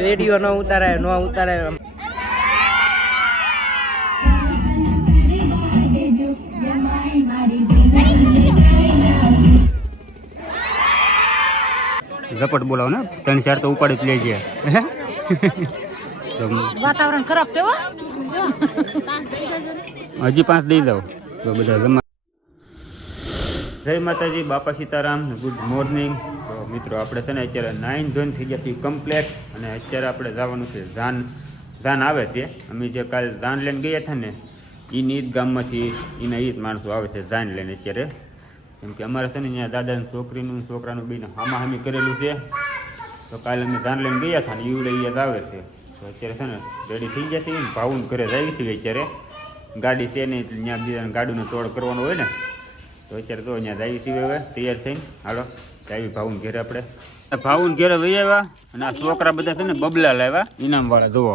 Video ન ઉતારાય ન ઉતારાય. ઝપટ બોલાવો ને 3-4 તો ઉપાડી જ લેજે. વાતાવરણ ખરાબ છે હજી 5 દઈ દઉં તો બધા જમા. જય માતાજી, બાપા સીતારામ, ગુડ મોર્નિંગ. તો મિત્રો આપણે છે ને અત્યારે 9 ધોન થઈ ગયા કમ્પ્લેટ અને અત્યારે આપણે જવાનું છે ધાન આવે છે. અમે જે કાલે ધાન લઈને ગયા હતા ને એની ઈદ ગામમાંથી એના ઈદ માણસો આવે છે ધાન લઈને અત્યારે. કેમ કે અમારે છે ને અહીંયા દાદાની છોકરીનું છોકરાનું બેને હામાહામી કરેલું છે. તો કાલે અમે ધાન લઈને ગયા હતા ને ઈવડે ઈદ આવે છે. તો અત્યારે છે ને રેડી થઈ ગયા છે ને ભાવુન ઘરે આવી હતી અત્યારે. ગાડી છે ને એટલે ત્યાં બીજાને ગાડીનો તોડ કરવાનો હોય ને તો અત્યારે તો અહીંયા આવી છીએ હવે તૈયાર થઈને. હાલો આવી ભાવુન ઘેરે આપણે ભાવુન ઘેરે વહી આવ્યા અને આ છોકરા બધા છે ને બબલા લાવ્યા ઇનામવાળા. જુઓ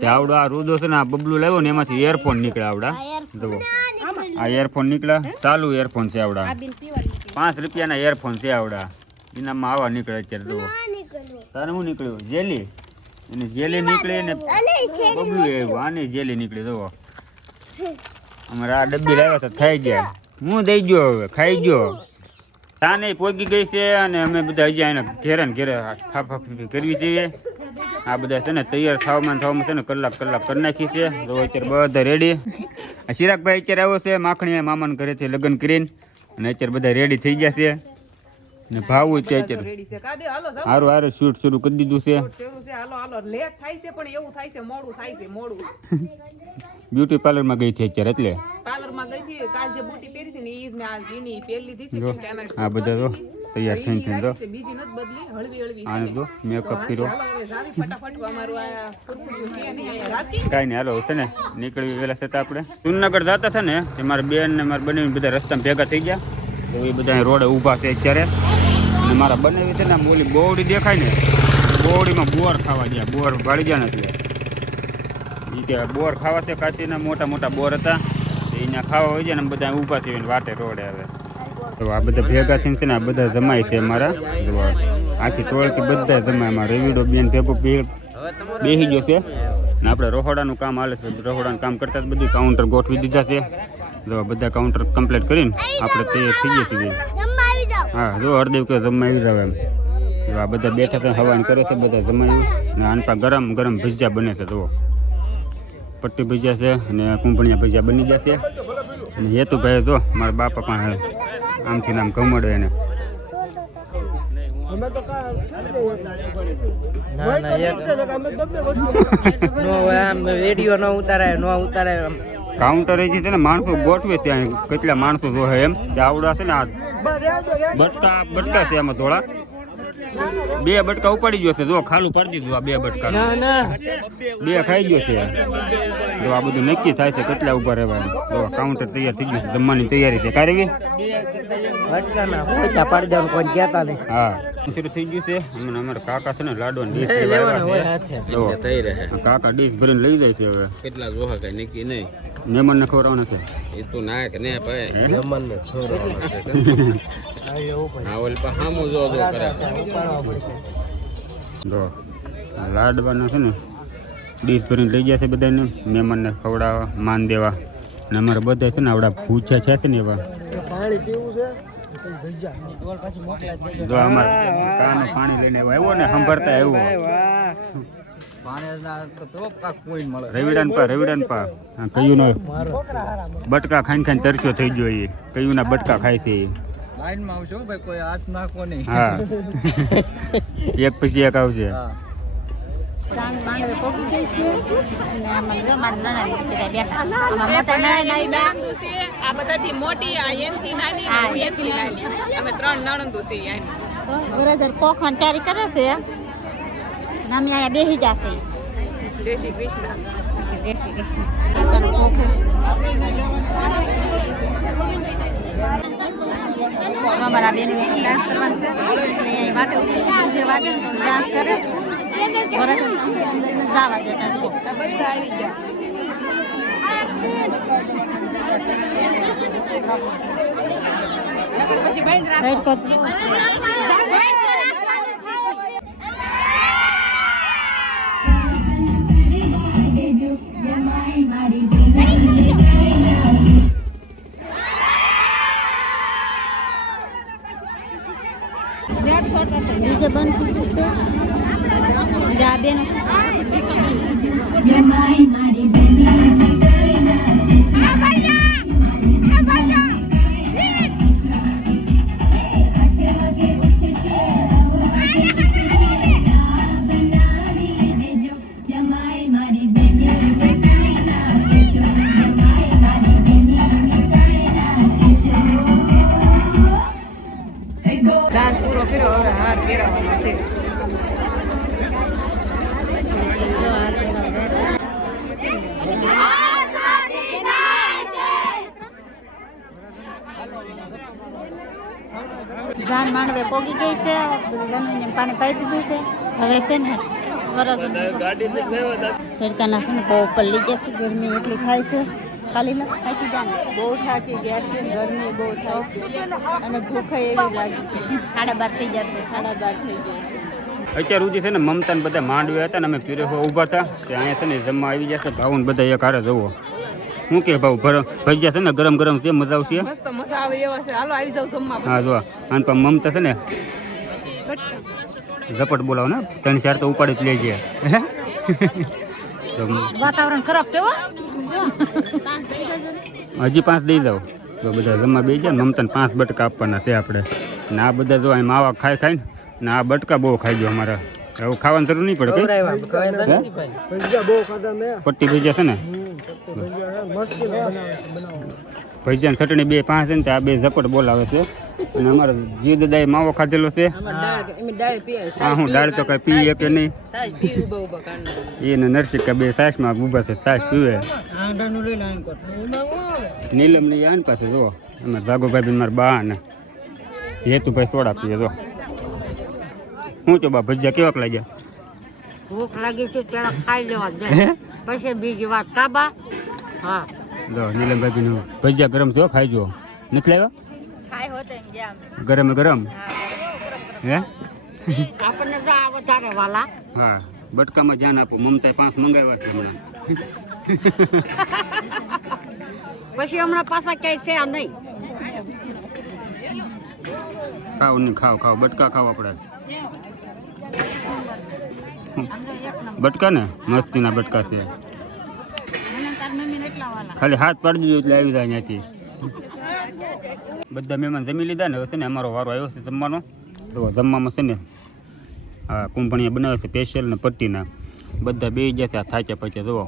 તે આવડો આ રૂદો છે ને આ બબલું લાવ્યો ને એમાંથી એરફોન નીકળ્યા આવડા. જુઓ આ એરફોન નીકળ્યા, ચાલુ એરફોન છે આવડા. 5 રૂપિયાના એરફોન છે આવડા. ઇનામમાં આવા નીકળે અત્યારે. જુઓ તારે શું નીકળ્યું? જેલી. એને જેલી નીકળી ને બબલું આવ્યું. આની જેલી નીકળી. જુઓ અમારે આ ડબ્બી લાવ્યા તો થઈ ગયા. હું દઈ ગયો હવે ખાઈ ગયો. તાને પોગી ગઈ છે અને અમે બધા હજી એને ઘેરે ને ઘેરે ફાફાફી કરવી જોઈએ. આ બધા છે ને તૈયાર થવામાં છે ને કલાક કરી નાખી છે. તો અત્યારે બધા રેડી. ચિરાગભાઈ અત્યારે આવ્યો છે માખણી મામાના ઘરેથી લગ્ન કરીને અને અત્યારે બધા રેડી થઈ ગયા છે. ને ભાવું છે અત્યારે હારું શૂટ શરૂ કરી દીધું છે. બ્યુટી પાર્લર માં ગઈ છે અત્યારે એટલે આ બધા તો તૈયાર થઈને તો આને તો મેકઅપ કર્યો. કાંઈ નહીં હાલો છે ને નીકળવી વહેલા થતા આપણે જુનાગઢ જતા હતા ને તે મારા બેન ને મારા બંને બધા રસ્તામાં ભેગા થઈ ગયા. તો એ બધા રોડે ઊભા છે અત્યારે. અને મારા બનાવી છે ને બોલી બોવડી દેખાય ને બોવડીમાં બોર ખાવા ગયા. બોર ભાળી ગયા નથી એ કે બોર ખાવા છે કાચીના મોટા બોર હતા એના ખાવા હોય છે ને બધા ઊભા છે વાટે રોડે. હવે તો આ બધા ભેગા થઈને છે ને આ બધા જમાય છે અમારા. આખી ટોળકી બધા જમાય. અમારા રવિડો બેન ભેગો બેસી ગયો છે ને આપણે રહોડાનું કામ હાલે છે. રહોડાનું કામ કરતા જ બધું કાઉન્ટર ગોઠવી દીધા છે. જો બધા કાઉન્ટર કમ્પ્લીટ કરીને આપણે તૈયાર થઈ ગયા છીએ. હા જો હરદેવ કે જમવા આવી જાવ એમ. આ બધા બેઠા છે હવાન કરે છે બધા જમાયું ને આનપા ગરમ ભજીયા બને છે. જુઓ પટ્ટી ભજીયા છે અને કુંભણિયા ભજીયા બની ગયા છે. અને હેતુભાઈ જો મારા બાપા પણ આમથી નામ કમડે એને વિડીયો ન ઉતારાય. કાઉન્ટર છે ને માણસો ગોઠવે ત્યાં કેટલા માણસો જોહે એમ. આવડા છે ને આ બટકા છે એમાં થોડા 2 બટકા ઉપાડી ગયો છે. જો ખાલું પાડી દીધું. આ 2 બટકા 2 ખાઈ ગયો છે. જો આ બધું નક્કી થાય છે કેટલા ઉભા રહેવા. જો કાઉન્ટર તૈયાર થઈ ગયું છે. જમવાની તૈયારી છે. કારવી હા શરૂ થઈ ગયું છે. અમારા કાકા છે ને લાડવાની ડીશ કાકા ડીશ ભરીને લઈ જાય છે. હવે કેટલા જોહા કઈ નક્કી નહીં. મહેમાન ને ખવડાવવાનું છે એ તો ના કે ને ભાઈ મહેમાન ને જો લાડવાનો છે ને ડીશ ભરીને લઈ ગયા છે બધાને મહેમાનને ખવડાવવા માન દેવા. અને અમારે બધા છે ને આવડા ભૂખ્યા છે ને એવા. જો અમારે કાનું પાણી લઈને આવ્યો ને સંભળતા આવ્યો રવિડાન પા કયું નો બટકા ખાઈને તરસ્યો થઈ ગયો. એ કયું ના બટકા ખાય છે. લાઈનમાં આવશો ભાઈ, કોઈ હાથ નાખો નહીં. હા એક પછી એક આવશે. પોખણ તૈયારી કરે છે. અમે અહીંયા બેસી જશે. જય શ્રી કૃષ્ણ. જય શ્રી કૃષ્ણ. અમારા બેન ડાન્સ કરવાનું છે એટલે માટે વાગે ડાન્સ કરે જવા દેતા. જુઓ ડીજે બંધ થઈ ગયું છે જા બેનો જમાઈ મારી બેની ડાન્સ પૂરો કર્યો હવે હાર પહેરાવવાનો છે જાન માંડવે પોગી ગઈ છે જમીને પાણી પાઈ દીધું છે હવે છે ને વરસ તડકાના છે ને બહુ પલ્લી જશે ગરમી એટલી થાય છે ખાલી થાકી જાય બહુ થાકી ગયા છે ગરમી બહુ થાય છે અને ભૂખ એવી લાગી છે 12:30 થઈ જશે 12:30 થઈ ગયા છે અત્યાર સુધી છે ને મમતા ને બધા માંડવે હતા ને અમે પીરે ઊભા હતા તે અહીંયા છે ને જમવા આવી જશે ભાવન બધા એક હારે જવો શું કે ભાવ ભજીયા છે ને ગરમ ગરમ છે મજા આવશે મસ્ત મજા આવે એવા છે હાલો આવી જાવ જમવા હા જો આન પર મમતા છે ને ઝપટ બોલાવો ને 3-4 તો ઉપાડી જ લેજે વાતાવરણ ખરાબ છે હો હજી 5 દઈ દઉં તો બધા જમવા બે જાય મમતા ને 5 બટકા આપવાના છે આપણે ને આ બધા જો અહીં માવા ખાઈ ને આ બટકા બહુ ખાઈ ગયો અમારા હવે ખાવાની જરૂર નહીં પડે પટ્ટી ભજીયા છે ને ભજીયા ચટણી 2-5 છે ને આ 2 ઝપટ બોલાવે છે અને અમારા જી દાદાએ માવો ખાધેલો છે હા હું દાળ તો કઈ પીએ કે નહીં એને નરસિકા 2 સાસમાં ઉભા છે સાસ પીવે નીલમ ની આન પાસે જો એમાં જાગોભાઈ મારા બા ને હેતુભાઈ સોડા પીએ જો શું છો બા ભજીયા કેવાક લાગ્યા ભૂખ લાગી છે પેલા ખાઈ લેવા દે પછી બીજી વાત કાબા હા જો નીલમભાઈ નું ભજીયા ગરમ છો ખાઈ જો નથી લાવ્યા ખાઈ હોતે ગયા ગરમ ગરમ હે આપણને જા વધારે વાલા હા બટકામાં ધ્યાન આપો મમતાએ 5 મંગાવ્યા છે હમણાં પછી હમણાં પાછા ક્યાંય છે નહીં ખાવ નહીં ખાવ બટકા ખાવ આપણે બટકા ને મસ્તીના બટકા છે ખાલી હાથ પાડી દીધો એટલે આવી જાય અહીંયાથી બધા મહેમાન જમી લીધા ને હવે છે ને અમારો વારો આવ્યો છે જમવાનો તો જમવામાં છે ને હા કુંભણિયા બનાવે છે સ્પેશિયલ ને પટ્ટીના બધા બે જશે આ થાક્યા પછી જુઓ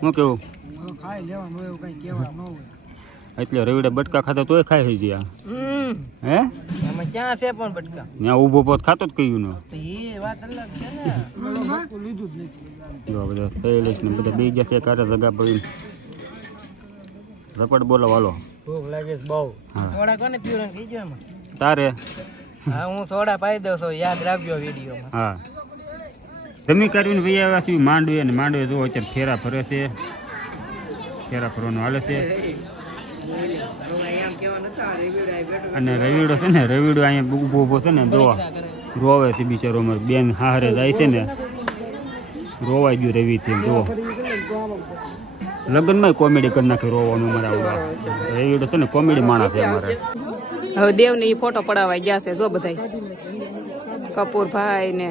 શું કેવું એટલે રવિડે બટકા ખાતા તોય ખાય છે હે એમાં ક્યાં છે પણ બટકા ત્યાં ઊભો પોત ખાતો જ કહ્યું ને એ વાત અલગ છે ને જો બધા શૈલેષ ને બધા બે જશે કારે જગા પડી રપડ બોલો વાલો ભૂખ લાગે છે બહુ હા સોડા કોને પીવડાને કીજો એમાં તારે હા હું સોડા પાઈ દઉં છું યાદ રાખજો વિડીયોમાં હા જમી કાઢવીને ભાઈ આવ્યા છીએ માંડવી અને માંડવી જો અત્યારે ફેરા ફરે છે ફેરા ફરવાનું હાલે છે અને રવિડો છે ને રવિડો અહીંયા ઊભો ઊભો છે ને જોવા રોવે છે બિચારો અમારે બેન હારે જાય છે ને રોવાઈ ગયું રવિ છે જો લગ્નમાં કોમેડી કરી નાખી રોવાનું અમારે આવડા રવિડો છે ને કોમેડી માણસ છે અમારે હવે દેવને એ ફોટો પડાવવા ગયા છે જો બધાય કપૂરભાઈ ને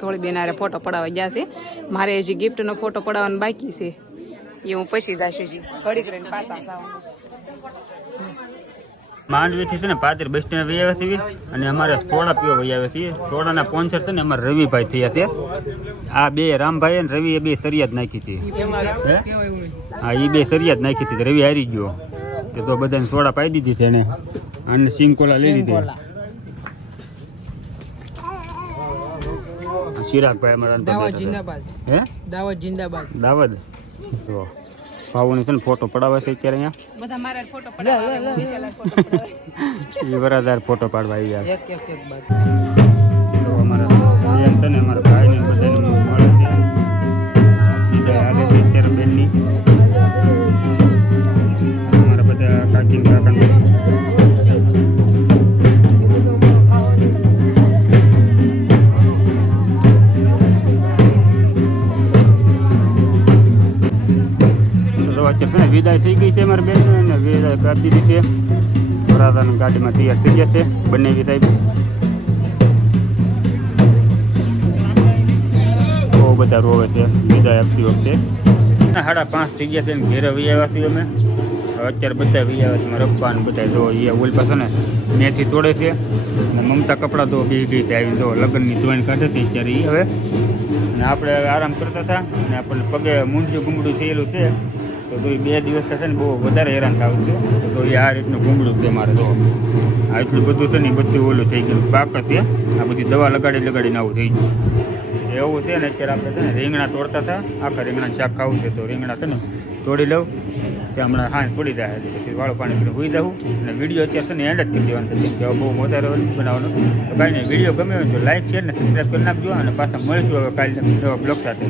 થોડી બેન હારે ફોટો પડાવવા ગયા છે મારે હજી ગિફ્ટનો ફોટો પડાવવાનો બાકી છે એ હું પછી જશે જી ઘડી કરીને પાછા જવાનું માંડવીથી છે ને પાદર બસ સ્ટેન્ડ વહી આવ્યા છીએ અને અમારે સોડા પીવા વહી આવ્યા છીએ સોડાના સ્પોન્સર છે ને અમારે રવિભાઈ થયા છે આ 2 રામભાઈ અને રવિ એ 2 સરિયાદ નાખી હતી હા એ 2 સરિયાદ નાખી હતી રવિ હારી ગયો તે તો બધાને સોડા પાઈ દીધી છે એને અને સિંગકોલા લઈ લીધી ચિરાગભાઈ અમારા દાવત જિંદાબાદ હે દાવત જિંદાબાદ દાવત જો ભાવોને છે ને ફોટો પડાવે છે અત્યારે અહીંયા બધા મારા ફોટો પડાવવા વિશાલા ફોટો પડાવે એ બરાબર ફોટો પાડવા આવી ગયા એક બાદ તો અમારા એમ છે ને અમારા ભાઈને બધાને મળે છે સીધા હાલે છે શેરબેનની અમારા બધા કાકી કાકા અત્યારે વિદાય થઈ ગઈ છે અમારી બેન અને વિદાય કરી દીધી છે વરાદાની ગાડીમાં તૈયાર થઈ ગયા છે બંને સાહેબ બધા રોવે છે વિદાય આપતી વખતે. 5:30 થઈ ગયા છે ને ઘેરે વહી આવ્યા છીએ અમે. અત્યારે બધા વહી આવ્યા છે રબ્બા ને બધા જો એ ઓલ પાસે ને મેથી તોડે છે અને મમતા કપડાં તો બે છે આવી જો લગ્નની ધોઈને કાઢે છે અત્યારે એ હવે. અને આપણે આરામ કરતા હતા અને આપણને પગે મૂંડ્યું ગુમડું થયેલું છે તો 2 દિવસ છે ને બહુ વધારે હેરાન થયું છે. તો એ આ રીતનું ગુમડું છે મારે તો આ એટલું બધું છે ને બધું ઓલું થઈ ગયું પાક છે. આ બધી દવા લગાડીને આવું થઈ ગયું એવું છે ને. અત્યારે આપણે છે ને રીંગણા તોડતા હતા આખા રીંગણાનું શાક ખાવું છે તો રીંગણા છે ને તોડી લઉં ત્યાં હમણાં હાંજ પડી જાય પછી વાળું પાણી કરીને હોઈ દઉં. અને વિડીયો અત્યારે છે ને એન્ડ જ કરી દેવાનું છે કે બહુ વધારે બનાવવાનું તો કાંઈ નહીં. વિડીયો ગમે હોય તો લાઈક શેર ને સબસ્ક્રાઈબ કરી નાખજો અને પાછા મળીશું હવે કાલે નવા બ્લોગ સાથે.